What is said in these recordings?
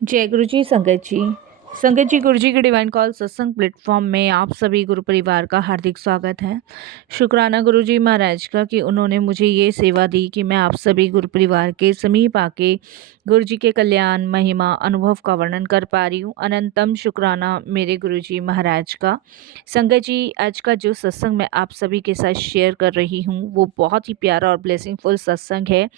जय गुरु जी संगत जी। संगत जी, गुरु जी के डिवाइन कॉल सत्संग प्लेटफॉर्म में आप सभी गुरु परिवार का हार्दिक स्वागत है। शुक्राना गुरु जी महाराज का कि उन्होंने मुझे ये सेवा दी कि मैं आप सभी गुरु परिवार के समीप आके गुरु जी के कल्याण महिमा अनुभव का वर्णन कर पा रही हूँ। अनंतम शुक्राना मेरे गुरु जी महाराज का। संगत जी, आज का जो सत्संग मैं आप सभी के साथ शेयर कर रही हूँ वो बहुत ही प्यारा और ब्लेसिंगफुल सत्संग है।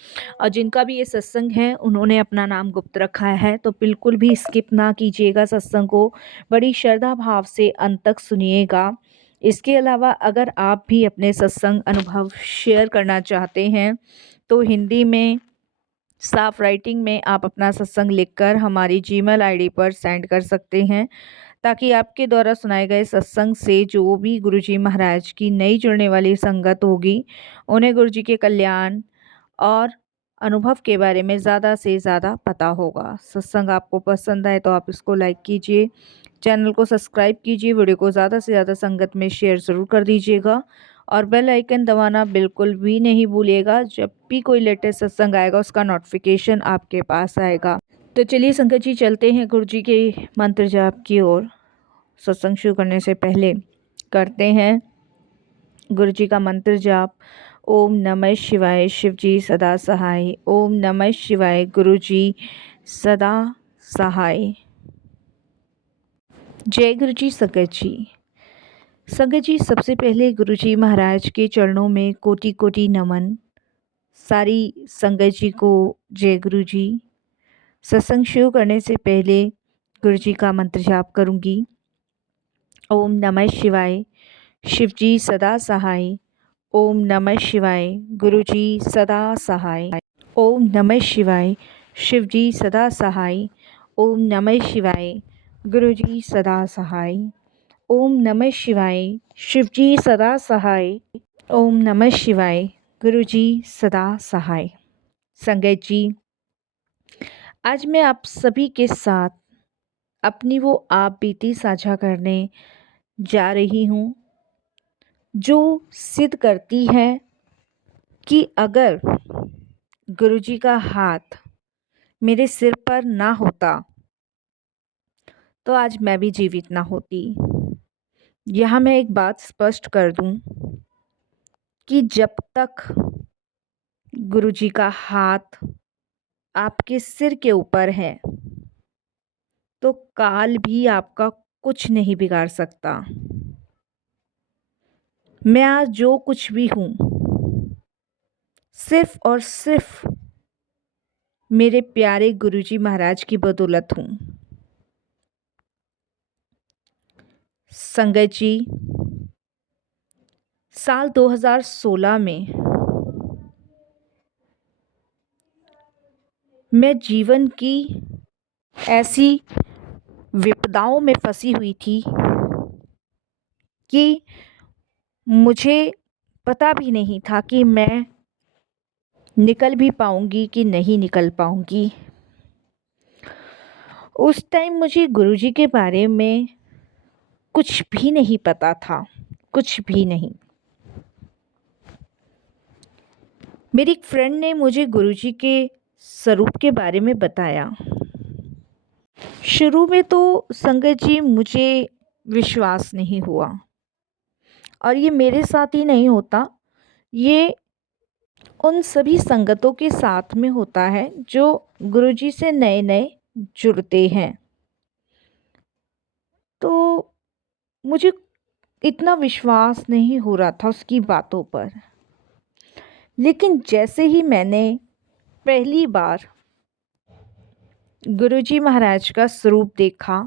और जिनका भी ये सत्संग है उन्होंने अपना नाम गुप्त रखा है, तो बिल्कुल भी स्किप ना कीजिएगा सत्संग को, बड़ी श्रद्धा भाव से अंत तक सुनिएगा। इसके अलावा अगर आप भी अपने सत्संग अनुभव शेयर करना चाहते हैं तो हिंदी में साफ राइटिंग में आप अपना सत्संग लिखकर हमारी जीमेल आईडी पर सेंड कर सकते हैं, ताकि आपके द्वारा सुनाए गए सत्संग से जो भी गुरुजी महाराज की नई जुड़ने वाली संगत होगी उन्हें गुरुजी के कल्याण और अनुभव के बारे में ज़्यादा से ज़्यादा पता होगा। सत्संग आपको पसंद आए तो आप इसको लाइक कीजिए, चैनल को सब्सक्राइब कीजिए, वीडियो को ज़्यादा से ज़्यादा संगत में शेयर ज़रूर कर दीजिएगा और बेल आइकन दबाना बिल्कुल भी नहीं भूलिएगा। जब भी कोई लेटेस्ट सत्संग आएगा उसका नोटिफिकेशन आपके पास आएगा। तो चलिए संगत जी, चलते हैं गुरु जी के मंत्र जाप की ओर। सत्संग शुरू करने से पहले करते हैं गुरु जी का मंत्र जाप। ओम नमः शिवाय, शिव जी सदा सहाय। ओम नमः शिवाय, गुरु जी सदा सहाय। जय गुरु जी संगत जी। संगत जी, सबसे पहले गुरु जी महाराज के चरणों में कोटि कोटि नमन। सारी संगत जी को जय गुरु जी। सत्संग शुरू करने से पहले गुरु जी का मंत्र जाप करूंगी। ओम नमः शिवाय, शिव जी सदा सहाय। ओम नमः शिवाय, गुरु जी सदा सहाय। ओम नमः शिवाय, शिव जी सदा सहाय। ओम नमः शिवाय, गुरु जी सदा सहाय। ओम नमः शिवाय, शिव जी सदा सहाय। ओम नमः शिवाय, गुरु जी सदा सहाय। संगत जी, आज मैं आप सभी के साथ अपनी वो आप बीती साझा करने जा रही हूँ जो सिद्ध करती है कि अगर गुरुजी का हाथ मेरे सिर पर ना होता तो आज मैं भी जीवित ना होती। यहाँ मैं एक बात स्पष्ट कर दूं कि जब तक गुरुजी का हाथ आपके सिर के ऊपर है तो काल भी आपका कुछ नहीं बिगाड़ सकता। मैं आज जो कुछ भी हूँ सिर्फ और सिर्फ मेरे प्यारे गुरुजी महाराज की बदौलत हूँ। संगत जी, साल 2016 में मैं जीवन की ऐसी विपदाओं में फंसी हुई थी कि मुझे पता भी नहीं था कि मैं निकल भी पाऊंगी कि नहीं निकल पाऊंगी। उस टाइम मुझे गुरुजी के बारे में कुछ भी नहीं पता था, कुछ भी नहीं। मेरी एक फ्रेंड ने मुझे गुरुजी के स्वरूप के बारे में बताया। शुरू में तो संगत जी मुझे विश्वास नहीं हुआ, और ये मेरे साथ ही नहीं होता, ये उन सभी संगतों के साथ में होता है जो गुरुजी से नए नए जुड़ते हैं। तो मुझे इतना विश्वास नहीं हो रहा था उसकी बातों पर, लेकिन जैसे ही मैंने पहली बार गुरुजी महाराज का स्वरूप देखा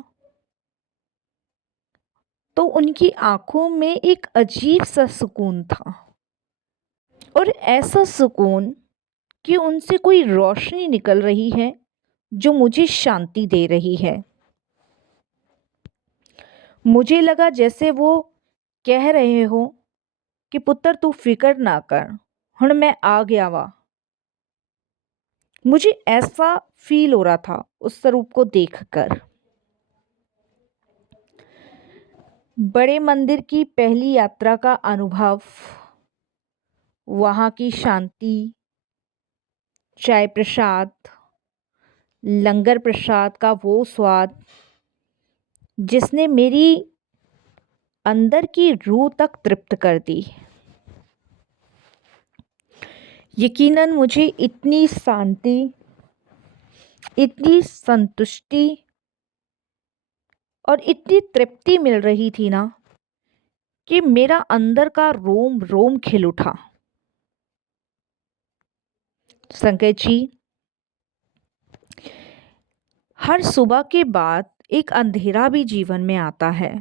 तो उनकी आंखों में एक अजीब सा सुकून था, और ऐसा सुकून कि उनसे कोई रोशनी निकल रही है जो मुझे शांति दे रही है। मुझे लगा जैसे वो कह रहे हो कि पुत्र तू फिक्र ना कर, हुण मैं आ गया वा। मुझे ऐसा फील हो रहा था उस स्वरूप को देखकर। बड़े मंदिर की पहली यात्रा का अनुभव, वहाँ की शांति, चाय प्रसाद, लंगर प्रसाद का वो स्वाद जिसने मेरी अंदर की रूह तक तृप्त कर दी। यकीनन मुझे इतनी शांति, इतनी संतुष्टि और इतनी तृप्ति मिल रही थी ना कि मेरा अंदर का रोम रोम खिल उठा। संकट जी, हर सुबह के बाद एक अंधेरा भी जीवन में आता है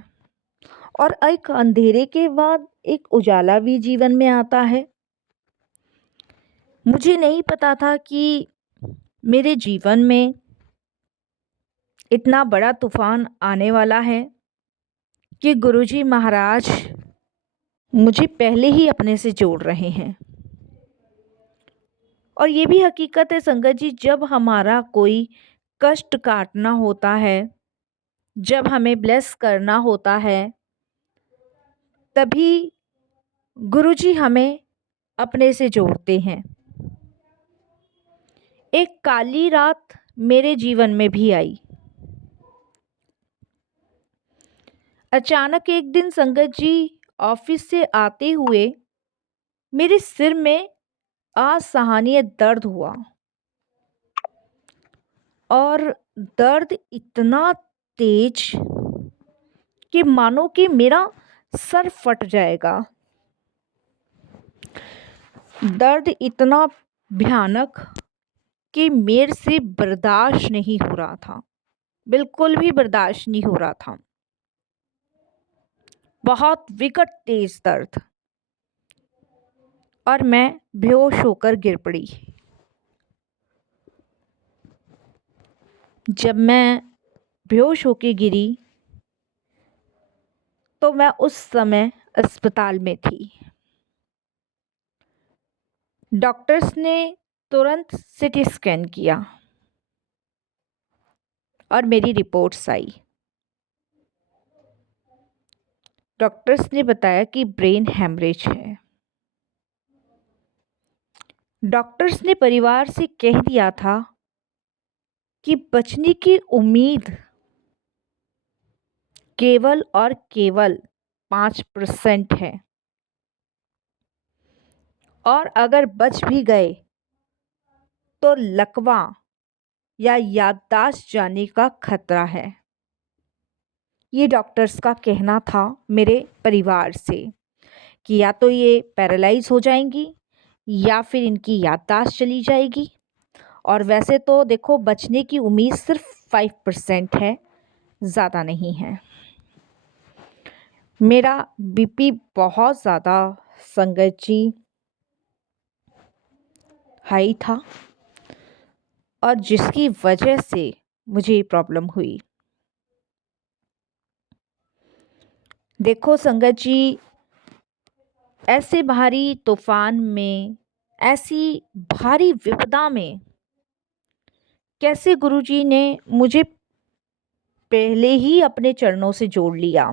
और एक अंधेरे के बाद एक उजाला भी जीवन में आता है। मुझे नहीं पता था कि मेरे जीवन में इतना बड़ा तूफान आने वाला है कि गुरुजी महाराज मुझे पहले ही अपने से जोड़ रहे हैं। और ये भी हकीकत है संगत जी, जब हमारा कोई कष्ट काटना होता है, जब हमें ब्लेस करना होता है, तभी गुरुजी हमें अपने से जोड़ते हैं। एक काली रात मेरे जीवन में भी आई। अचानक एक दिन संगत जी, ऑफिस से आते हुए मेरे सिर में असहनीय दर्द हुआ और दर्द इतना तेज कि मानो कि मेरा सर फट जाएगा। दर्द इतना भयानक कि मेरे से बर्दाश्त नहीं हो रहा था, बिल्कुल भी बर्दाश्त नहीं हो रहा था। बहुत विकट तेज दर्द और मैं बेहोश होकर गिर पड़ी। जब मैं बेहोश होकर गिरी तो मैं उस समय अस्पताल में थी। डॉक्टर्स ने तुरंत सीटी स्कैन किया और मेरी रिपोर्ट्स आई। डॉक्टर्स ने बताया कि ब्रेन हेमरेज है। डॉक्टर्स ने परिवार से कह दिया था कि बचने की उम्मीद केवल और केवल 5% है और अगर बच भी गए तो लकवा या याददाश्त जाने का खतरा है। ये डॉक्टर्स का कहना था मेरे परिवार से कि या तो ये पैरालाइज हो जाएंगी या फिर इनकी याददाश्त चली जाएगी। और वैसे तो देखो, बचने की उम्मीद सिर्फ 5% है, ज़्यादा नहीं है। मेरा बीपी बहुत ज़्यादा संगत जी हाई था और जिसकी वजह से मुझे ये प्रॉब्लम हुई। देखो संगत जी, ऐसे भारी तूफान में, ऐसी भारी विपदा में कैसे गुरुजी ने मुझे पहले ही अपने चरणों से जोड़ लिया।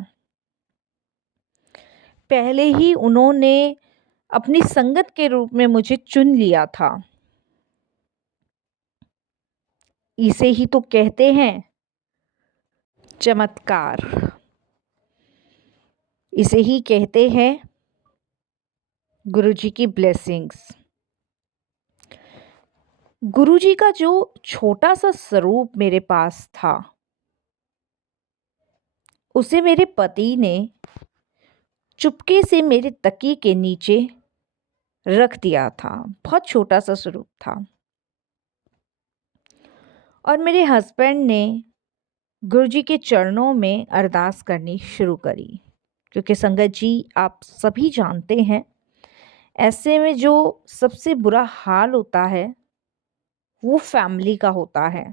पहले ही उन्होंने अपनी संगत के रूप में मुझे चुन लिया था। इसे ही तो कहते हैं चमत्कार, इसे ही कहते हैं गुरुजी की ब्लेसिंग्स। गुरुजी का जो छोटा सा स्वरूप मेरे पास था, उसे मेरे पति ने चुपके से मेरे तकिए के नीचे रख दिया था। बहुत छोटा सा स्वरूप था और मेरे हस्बैंड ने गुरुजी के चरणों में अरदास करनी शुरू करी। क्योंकि संगत जी, आप सभी जानते हैं, ऐसे में जो सबसे बुरा हाल होता है वो फैमिली का होता है।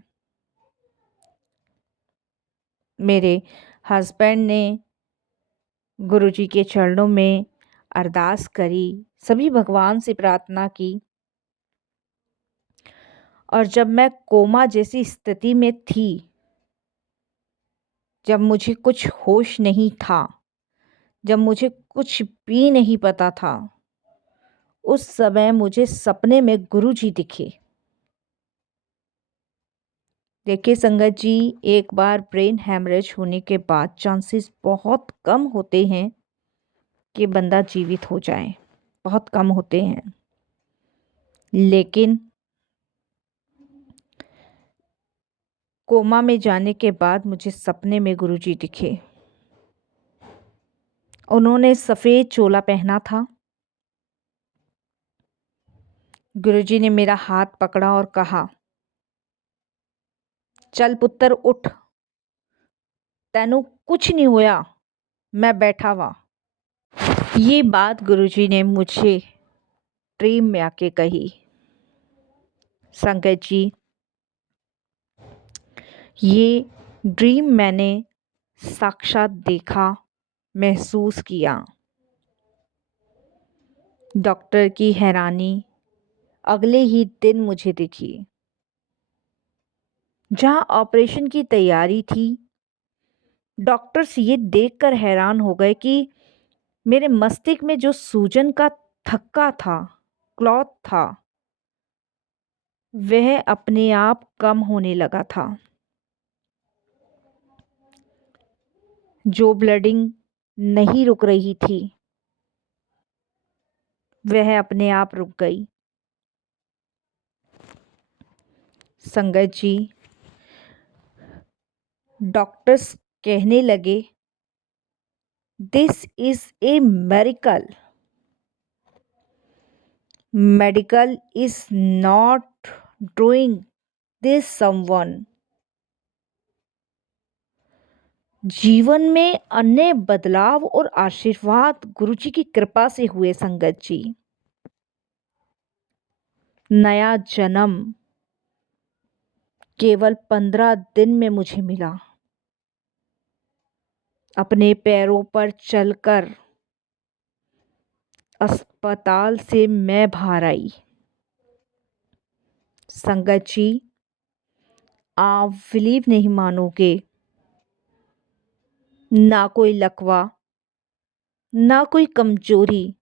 मेरे हस्बैंड ने गुरुजी के चरणों में अरदास करी, सभी भगवान से प्रार्थना की। और जब मैं कोमा जैसी स्थिति में थी, जब मुझे कुछ होश नहीं था, जब मुझे कुछ भी नहीं पता था, उस समय मुझे सपने में गुरुजी दिखे। देखिए संगत जी, एक बार ब्रेन हैमरेज होने के बाद चांसेस बहुत कम होते हैं कि बंदा जीवित हो जाए, बहुत कम होते हैं। लेकिन कोमा में जाने के बाद मुझे सपने में गुरुजी दिखे। उन्होंने सफ़ेद चोला पहना था। गुरुजी ने मेरा हाथ पकड़ा और कहा, चल पुत्र उठ, तेनू कुछ नहीं होया, मैं बैठा हुआ। ये बात गुरुजी ने मुझे ड्रीम में आके कही। संगत जी, ये ड्रीम मैंने साक्षात देखा, महसूस किया। डॉक्टर की हैरानी अगले ही दिन मुझे दिखी। जहां ऑपरेशन की तैयारी थी, डॉक्टर्स ये देखकर हैरान हो गए कि मेरे मस्तिष्क में जो सूजन का थक्का था, क्लॉथ था, वह अपने आप कम होने लगा था। जो ब्लडिंग नहीं रुक रही थी, वह अपने आप रुक गई। संगत जी, डॉक्टर्स कहने लगे, this is a miracle. Medical is not doing this someone. जीवन में अन्य बदलाव और आशीर्वाद गुरुजी की कृपा से हुए। संगत जी, नया जन्म केवल 15 दिन में मुझे मिला। अपने पैरों पर चलकर अस्पताल से मैं बाहर आई। संगत जी, आप बिलीव नहीं मानोगे, ना कोई लकवा, ना कोई कमजोरी,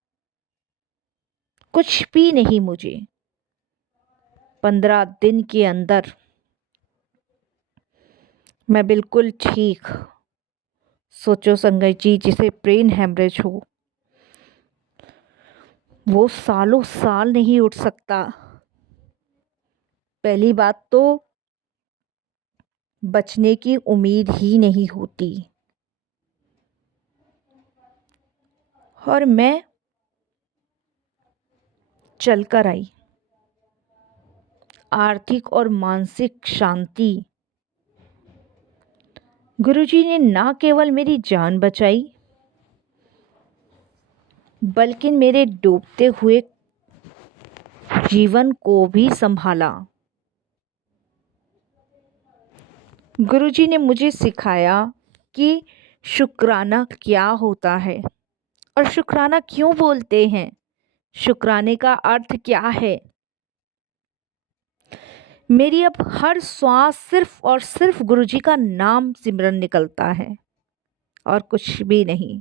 कुछ भी नहीं। मुझे 15 दिन के अंदर मैं बिल्कुल ठीक। सोचो संगत जी, जिसे ब्रेन हेमरेज हो, वो सालों साल नहीं उठ सकता। पहली बात तो बचने की उम्मीद ही नहीं होती। और मैं चलकर आई। आर्थिक और मानसिक शांति। गुरुजी ने ना केवल मेरी जान बचाई, बल्कि मेरे डूबते हुए जीवन को भी संभाला। गुरुजी ने मुझे सिखाया कि शुक्राना क्या होता है और शुक्राना क्यों बोलते हैं, शुक्राने का अर्थ क्या है। मेरी अब हर श्वास सिर्फ और सिर्फ गुरुजी का नाम सिमरन निकलता है और कुछ भी नहीं।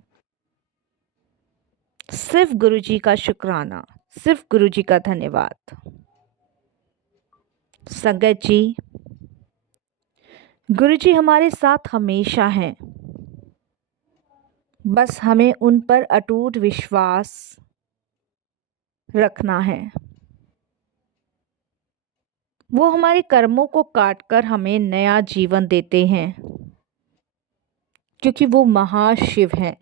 सिर्फ गुरुजी का शुक्राना, सिर्फ गुरुजी का धन्यवाद। संगत जी, गुरुजी हमारे साथ हमेशा हैं। बस हमें उन पर अटूट विश्वास रखना है। वो हमारे कर्मों को काटकर हमें नया जीवन देते हैं, क्योंकि वो महाशिव हैं।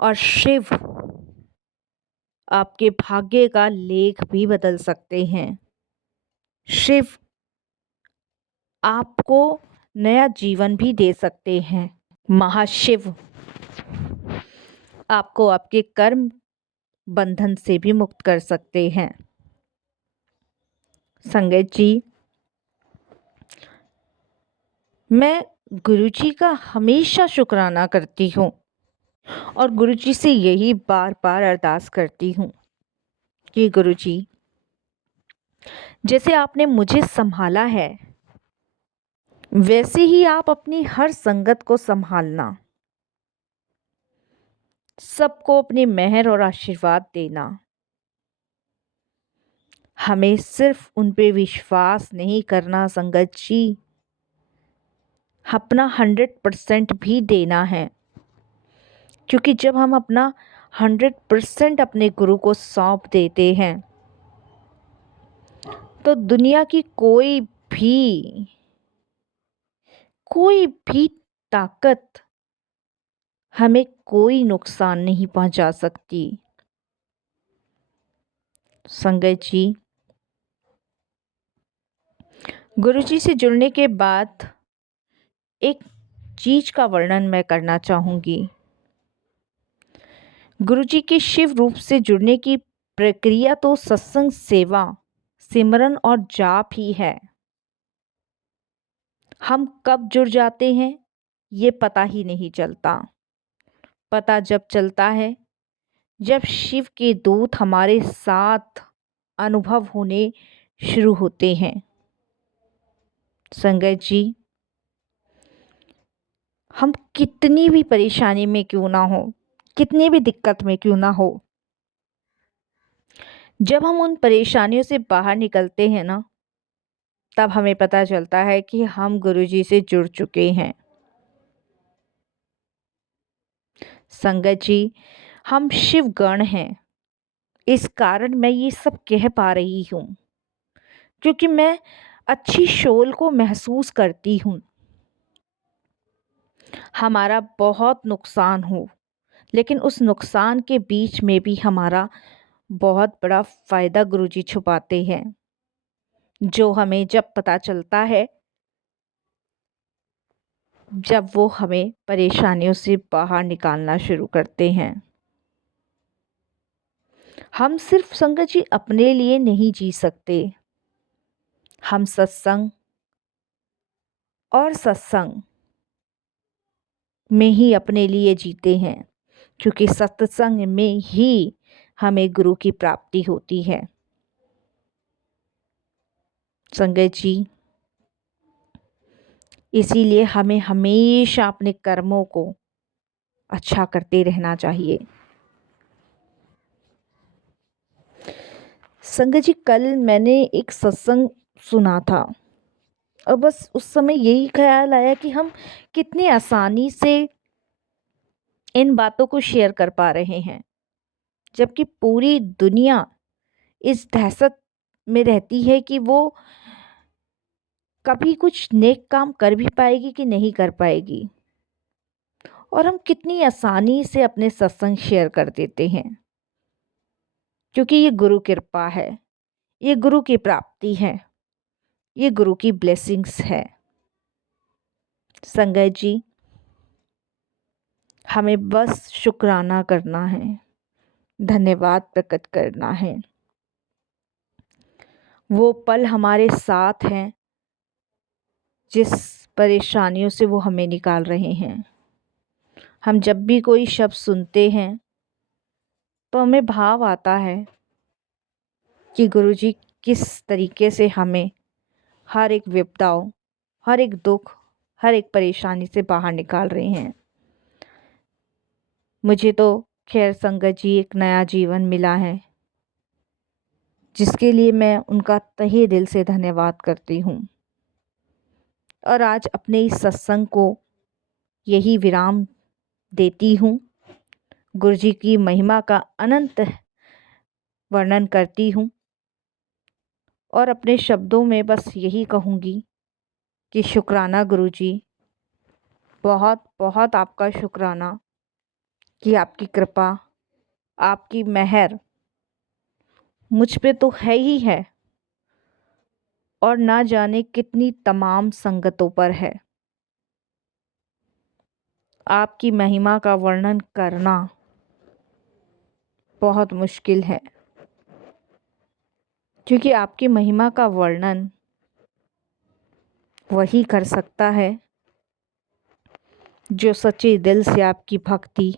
और शिव आपके भाग्य का लेख भी बदल सकते हैं। शिव आपको नया जीवन भी दे सकते हैं। महाशिव आपको आपके कर्म बंधन से भी मुक्त कर सकते हैं। संगत जी, मैं गुरुजी का हमेशा शुक्राना करती हूँ और गुरुजी से यही बार बार अरदास करती हूँ कि गुरुजी, जैसे आपने मुझे संभाला है, वैसे ही आप अपनी हर संगत को संभालना, सबको अपनी मेहर और आशीर्वाद देना। हमें सिर्फ उन पे विश्वास नहीं करना संगत जी, अपना 100% भी देना है। क्योंकि जब हम अपना 100% अपने गुरु को सौंप देते हैं तो दुनिया की कोई भी ताकत हमें कोई नुकसान नहीं पहुंचा सकती। संगत जी, गुरुजी से जुड़ने के बाद एक चीज का वर्णन मैं करना चाहूंगी। गुरुजी के शिव रूप से जुड़ने की प्रक्रिया तो सत्संग, सेवा, सिमरन और जाप ही है। हम कब जुड़ जाते हैं ये पता ही नहीं चलता। पता जब चलता है जब शिव के दूत हमारे साथ अनुभव होने शुरू होते हैं। संगत जी, हम कितनी भी परेशानी में क्यों ना हो, कितनी भी दिक्कत में क्यों ना हो, जब हम उन परेशानियों से बाहर निकलते हैं ना, तब हमें पता चलता है कि हम गुरुजी से जुड़ चुके हैं। संगत जी, हम शिव गण हैं। इस कारण मैं ये सब कह पा रही हूँ क्योंकि मैं अच्छी शोल को महसूस करती हूँ। हमारा बहुत नुकसान हो, लेकिन उस नुकसान के बीच में भी हमारा बहुत बड़ा फायदा गुरुजी छुपाते हैं, जो हमें जब पता चलता है, जब वो हमें परेशानियों से बाहर निकालना शुरू करते हैं। हम सिर्फ संगत जी अपने लिए नहीं जी सकते, हम सत्संग और सत्संग में ही अपने लिए जीते हैं, क्योंकि सत्संग में ही हमें गुरु की प्राप्ति होती है। संगत जी, इसीलिए हमें हमेशा अपने कर्मों को अच्छा करते रहना चाहिए। संगत जी, कल मैंने एक सत्संग सुना था और बस उस समय यही ख्याल आया कि हम कितनी आसानी से इन बातों को शेयर कर पा रहे हैं, जबकि पूरी दुनिया इस दहशत में रहती है कि वो कभी कुछ नेक काम कर भी पाएगी कि नहीं कर पाएगी। और हम कितनी आसानी से अपने सत्संग शेयर कर देते हैं, क्योंकि ये गुरु कृपा है, ये गुरु की प्राप्ति है, ये गुरु की ब्लेसिंग्स है। संगत जी, हमें बस शुक्राना करना है, धन्यवाद प्रकट करना है। वो पल हमारे साथ हैं जिस परेशानियों से वो हमें निकाल रहे हैं। हम जब भी कोई शब्द सुनते हैं तो हमें भाव आता है कि गुरुजी किस तरीके से हमें हर एक विपदाओं, हर एक दुख, हर एक परेशानी से बाहर निकाल रहे हैं। मुझे तो खैर संगत जी एक नया जीवन मिला है, जिसके लिए मैं उनका तहे दिल से धन्यवाद करती हूँ। और आज अपने इस सत्संग को यही विराम देती हूँ। गुरुजी की महिमा का अनंत वर्णन करती हूँ और अपने शब्दों में बस यही कहूँगी कि शुक्राना गुरुजी, बहुत बहुत आपका शुक्राना कि आपकी कृपा, आपकी मेहर मुझ पे तो है ही है और ना जाने कितनी तमाम संगतों पर है। आपकी महिमा का वर्णन करना बहुत मुश्किल है, क्योंकि आपकी महिमा का वर्णन वही कर सकता है जो सच्चे दिल से आपकी भक्ति,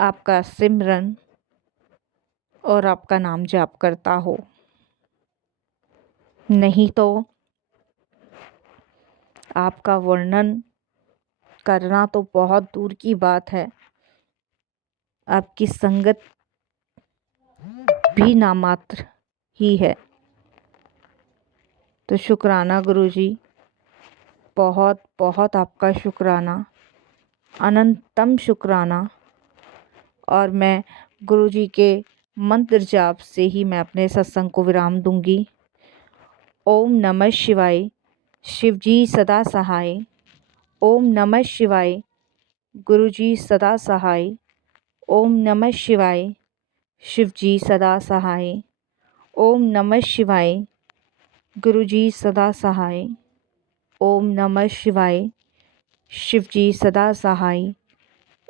आपका सिमरन और आपका नाम जाप करता हो। नहीं तो आपका वर्णन करना तो बहुत दूर की बात है, आपकी संगत भी नामात्र ही है। तो शुक्राना गुरुजी, बहुत बहुत आपका शुक्राना, अनंतम शुक्राना। और मैं गुरुजी के मंत्र जाप से ही मैं अपने सत्संग को विराम दूंगी। ओम नमः शिवाय, शिवजी सदा सहाय। ओम नमः शिवाय, गुरुजी सदा सहाय। ओम नमः शिवाय, शिवजी सदा सहाय। ओम नमः शिवाय, गुरुजी सदा सहाय। ओम नमः शिवाय, शिवजी सदा सहाय।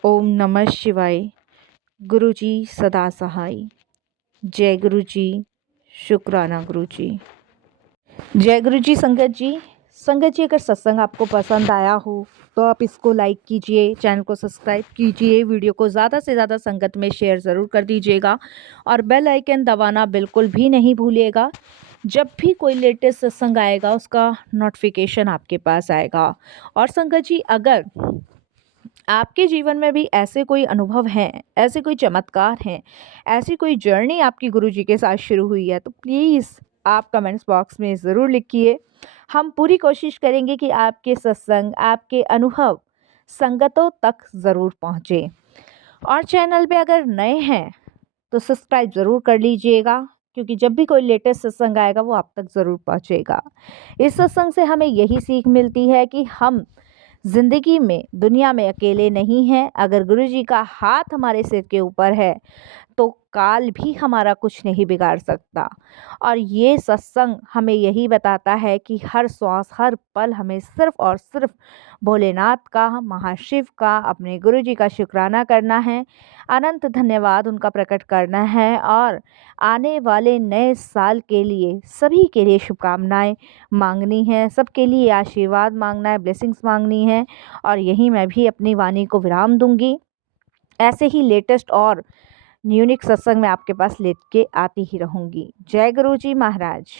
ओम नमः शिवाय, गुरुजी सदा सहाय। जय गुरुजी, शुक्राना गुरुजी। जय गुरुजी। संगत जी अगर सत्संग आपको पसंद आया हो तो आप इसको लाइक कीजिए, चैनल को सब्सक्राइब कीजिए, वीडियो को ज़्यादा से ज़्यादा संगत में शेयर ज़रूर कर दीजिएगा और बेल आइकन दबाना बिल्कुल भी नहीं भूलिएगा। जब भी कोई लेटेस्ट सत्संग आएगा उसका नोटिफिकेशन आपके पास आएगा। और संगत जी, अगर आपके जीवन में भी ऐसे कोई अनुभव हैं, ऐसे कोई चमत्कार हैं, ऐसी कोई जर्नी आपकी गुरुजी के साथ शुरू हुई है तो प्लीज़ आप कमेंट्स बॉक्स में ज़रूर लिखिए। हम पूरी कोशिश करेंगे कि आपके सत्संग, आपके अनुभव संगतों तक ज़रूर पहुँचे। और चैनल पे अगर नए हैं तो सब्सक्राइब ज़रूर कर लीजिएगा, क्योंकि जब भी कोई लेटेस्ट सत्संग आएगा वो आप तक ज़रूर पहुँचेगा। इस सत्संग से हमें यही सीख मिलती है कि हम ज़िंदगी में, दुनिया में अकेले नहीं हैं। अगर गुरुजी का हाथ हमारे सिर के ऊपर है तो काल भी हमारा कुछ नहीं बिगाड़ सकता। और ये सत्संग हमें यही बताता है कि हर श्वास, हर पल हमें सिर्फ़ और सिर्फ भोलेनाथ का, महाशिव का, अपने गुरुजी का शुक्राना करना है, अनंत धन्यवाद उनका प्रकट करना है और आने वाले नए साल के लिए सभी के लिए शुभकामनाएं मांगनी है, सबके लिए आशीर्वाद मांगना है, ब्लेसिंग्स मांगनी है। और यही मैं भी अपनी वाणी को विराम दूंगी। ऐसे ही लेटेस्ट और यूनिक सत्संग मैं आपके पास लेके आती ही रहूँगी। जय गुरु जी महाराज।